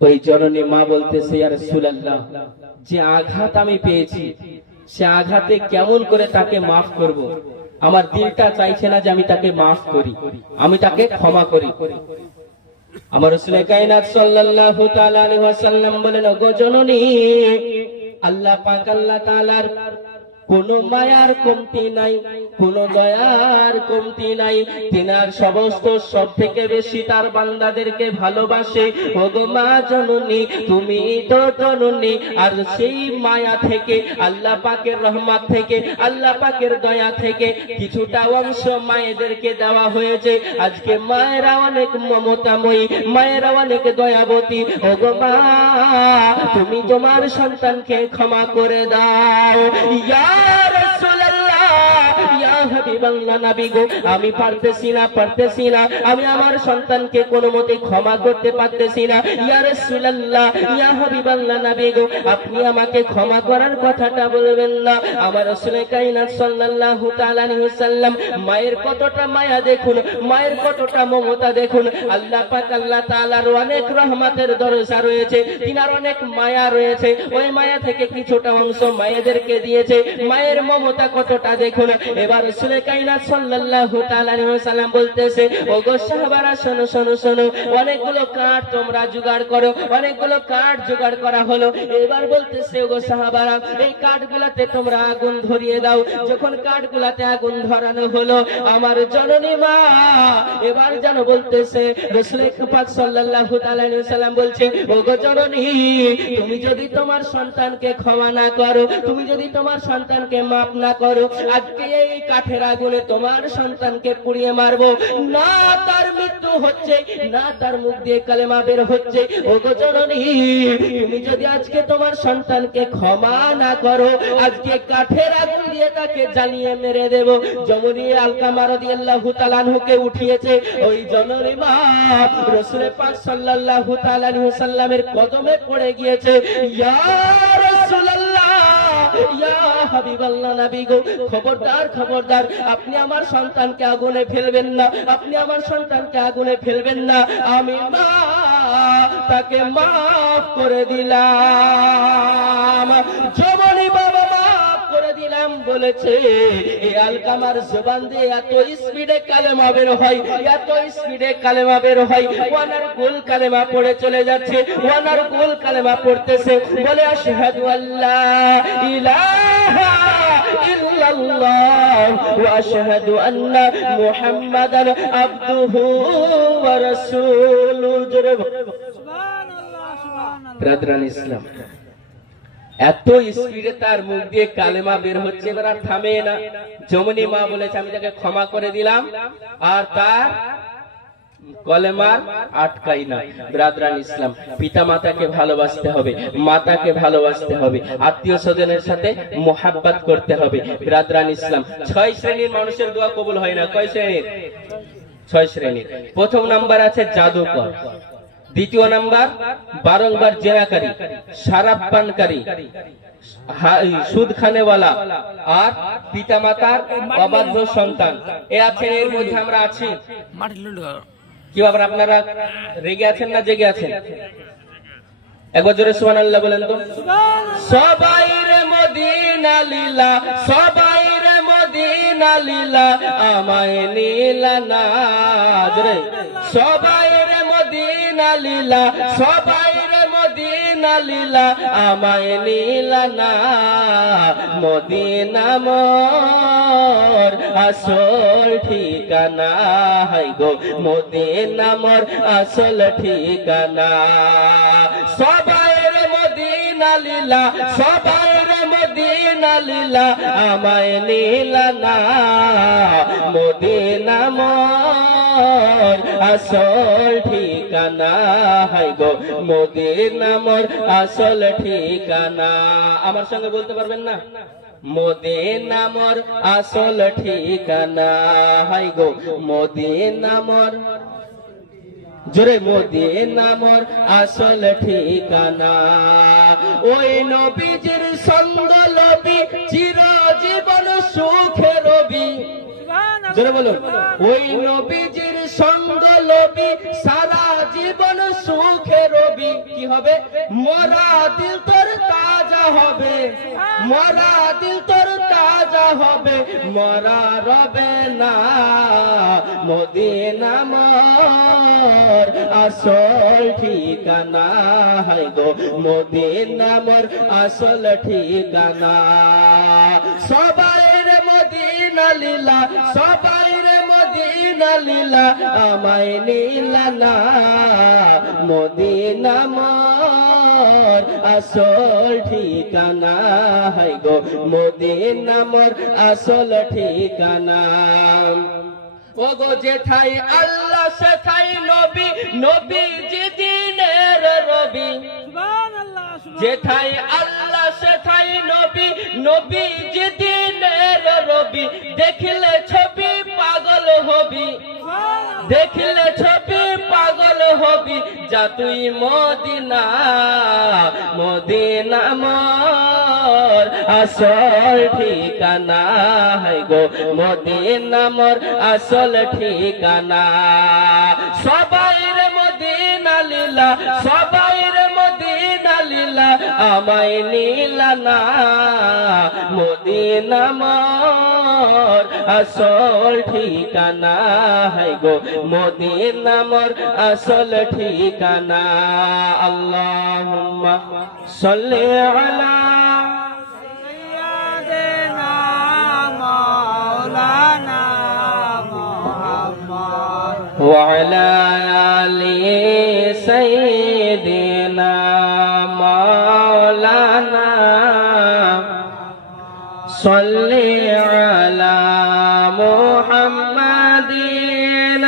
ওই জননী মা বলতেছে, ইয়া রাসূলুল্লাহ, যে আঘাত আমি পেয়েছি সে আঘাতে কেমন করে তাকে মাফ করব? আমার দিলটা চাইছে না যে আমি তাকে মাফ করি, আমি তাকে ক্ষমা করি। আমার রাসূল কায়নাত সাল্লাল্লাহু তাআলা আলাইহি ওয়াসাল্লাম বলেন, ওগো জননী, আল্লাহ পাক আল্লাহ তাআলার কোন মায়ার কমতি নাই, কোন দয়ার কমতি নাই। তিনার সমস্ত সব থেকে বেশি তার বান্দাদেরকে ভালোবাসে। ওগো মা জননী, তুমি তো জননী। আর সেই মায়া থেকে, আল্লাহ পাকের রহমত থেকে, আল্লাহ পাকের দয়া থেকে কিছুটা অংশ মায়েদেরকে দেওয়া হয়েছে। আজকে মায়েরা অনেক মমতাময়ী, মায়েরা অনেক দয়াবতী। ওগো মা, তুমি তোমার সন্তানকে ক্ষমা করে দাও। ইয়া আমি পারতেছি না, আমি আমার সন্তানকে কোনো মতে ক্ষমা করতে পারতেছি না। ইয়া রাসূলুল্লাহ, ইয়া হাবিবাল্লাহ নবী গো, আপনি আমাকে ক্ষমা করার কথাটা বলবেন না? আমার রাসূল কায়নাত সাল্লাল্লাহু তাআলা আলাইহি ওয়াসাল্লাম মায়ের কতটা মায়া দেখুন, মায়ের কতটা মমতা দেখুন। আল্লাহ পাক আল্লাহ তাআলার অনেক রহমতের দরজা রয়েছে, তিনার অনেক মায়া রয়েছে। ওই মায়া থেকে কিছুটা অংশ মায়েদেরকে দিয়েছে। মায়ের মমতা কতটা দেখুন। এবার রাসূল কায়নাত সাল্লাল্লাহু তাআলা আলাইহি ওয়াসাল্লাম বলতেছে, ওগো সাহাবারা, শোনো শোনো শোনো, অনেকগুলো কাঠ তোমরা জোগাড় করো। অনেকগুলো কাঠ জোগাড় করা হলো। এবার বলতেছে, ওগো সাহাবারা, এই কাঠগুলাতে তোমরা আগুন ধরিয়ে দাও। যখন কাঠগুলাতে আগুন ধরানো হলো, আমার জননী মা এবার যেন বলতেছে, রাসূল পাক সাল্লাল্লাহু তাআলা আলাইহি ওয়াসাল্লাম বলছে, ওগো জননী, তুমি যদি তোমার সন্তানকে ক্ষমা না করো, তুমি যদি তোমার সন্তানকে মাফ না করো, আজকে এই কাঠের আগুনে তোমার সন্তানকে পুড়িয়ে মারবো। না তার মৃত্যু হচ্ছে, না তার মুখ দিয়ে কালেমা বের হচ্ছে। ওগো জননী, তুমি যদি আজকে তোমার সন্তানকে ক্ষমা না করো, আজকে কাঠের আগুন দিয়ে তাকে জ্বালিয়ে মেরে দেব। জমনি আলকামা রাদিয়াল্লাহু তাআলা আনহুকে উঠিয়েছে ওই জননী মা রাসূল পাক সাল্লাল্লাহু তাআলা আলাইহি ওয়াসাল্লামের কদমে পড়ে গিয়েছে। ইয়া রাসূলুল্লাহ, ইয়া হাবিবাল্লাহ নবী গো, খবরদার খবরদার, আপনি আমার সন্তানকে আগুনে ফেলবেন না, আপনি আমার সন্তানকে আগুনে ফেলবেন না। আমি মা তাকে মাফ করে দিলাম। জমনি বাবা মাফ করে দিলাম বলেছে। এই আলকামার জবান দিয়ে এত স্পিডে কালেমা বের হয়, এত স্পিডে কালেমা বের হয়, ওয়ানার গোল কালেমা পড়ে চলে যাচ্ছে, ওয়ানার গোল কালেমা পড়তেছে। বলে, আশহাদু আল্লা ইলাহা ইল্লাল্লাহ ওয়া আশহাদু আন্না মুহাম্মাদান আবদুহু ওয়া রাসূলুহু। সুবহানাল্লাহ, সুবহানাল্লাহ। ব্রাদারান ইসলাম, এত স্পিডে তার মুখ দিয়ে কালেমা বের হচ্ছে, এবার আর থামে না। জমনি মা বলেছে, আমি তাকে ক্ষমা করে দিলাম, আর তার কলেমা আটকাই না। ব্রাদারান ইসলাম, পিতা মাতাকে ভালোবাসতে হবে, মাতাকে ভালোবাসতে হবে, আত্মীয় স্বজনের সাথে মোহাব্বত করতে হবে। ব্রাদারান ইসলাম, 6 শ্রেণীর মানুষের দোয়া কবুল হয় না। কয় শ্রেণীর? 6 শ্রেণীর। প্রথম নাম্বার আছে জাদুকর, দ্বিতীয় নাম্বার বারংবার জেনাকারী, শরাব পানকারী, সুদ খানেওয়ালা, আর পিতা মাতার অবাধ্য সন্তান। এ আছেন, এর মধ্যে আমরা আছি। কি ব্যাপার, আপনারা রেগে আছেন না জেগে আছেন? একবার জোরে সুবহানাল্লাহ বলেন তো। সবাই রে মদিনা লীলা, সবাই রে মদিনা লীলা, আমায় নীলা না। জোরে, সবাই রে মদিনা লীলা, সবাই রে মদিনা লীলা, আমায় নীলা না। মদিনা মোর আসল ঠিকানা, হাই গো মদিনা মোর আসল ঠিকানা। সবাই রে মদিনা লীলা, সবাই রে মদিনা লীলা, আমায় নীলা না। মদিনা মোর আসল ঠিকানা, হাই গো মদিনা মোর আসল ঠিকানা। আমার সঙ্গে বলতে পারবেন না? মদিনা মোর আসল ঠিকানা, হাই গো মদিনা মোর। জোরে, মদিনা মোর আসল ঠিকানা। ওই নবীজির সঙ্গ লবি, চিরজীবন সুখে রবি। জোরে বলুন, ওই নবীজির সঙ্গ লবি, সারা জীবন সুখে রবি কি হবে মোরা দিল তোর তাজা হবে মোরা দিল তোর তাজা হবে মোরা রবে না মদিনা মোর আসল ঠিকানা হায় গো মদিনা মোর আসল ঠিকানা সবাই রে মদিনা লীলা সবাই রে মদিনা লীলা আমায় নীলা না মদিনা মোর আসল ঠিকানা হায় গো মদিনা মোর আসল ঠিকানা ওগো যেথায় আল্লাহ সেথায় নবী নবীজি দিনের রবি যেথায় আল্লাহ সেথায় নবী নবীজি দিনের রবি দেখলে ছবি পাগল হবি দেখলে ছবি পাগল হবি যা তুই মদিনা মদিনা মোর আসল ঠিকানা হায় গো মদিনা মোর আসল ঠিকানা সবাই রে মদিনা লীলা সবাই রে মদিনা লীলা আমায় নীলা না মদিনা মোর আসল ঠিকানা হায় গো মদিনা মোর আসল ঠিকানা আল্লাহুম্মা সাল্লি আলা সাইয়্যিদিনা মাওলানা মুহাম্মদ ওয়া আলা আলি সাইয়্যিদিনা মাওলানা সাল্লি আলা মুহাম্মাদিন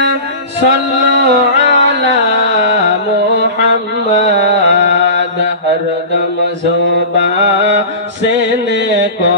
সাল্লু আলা মুহাম্মদ হরদম ज़ुबान से ने को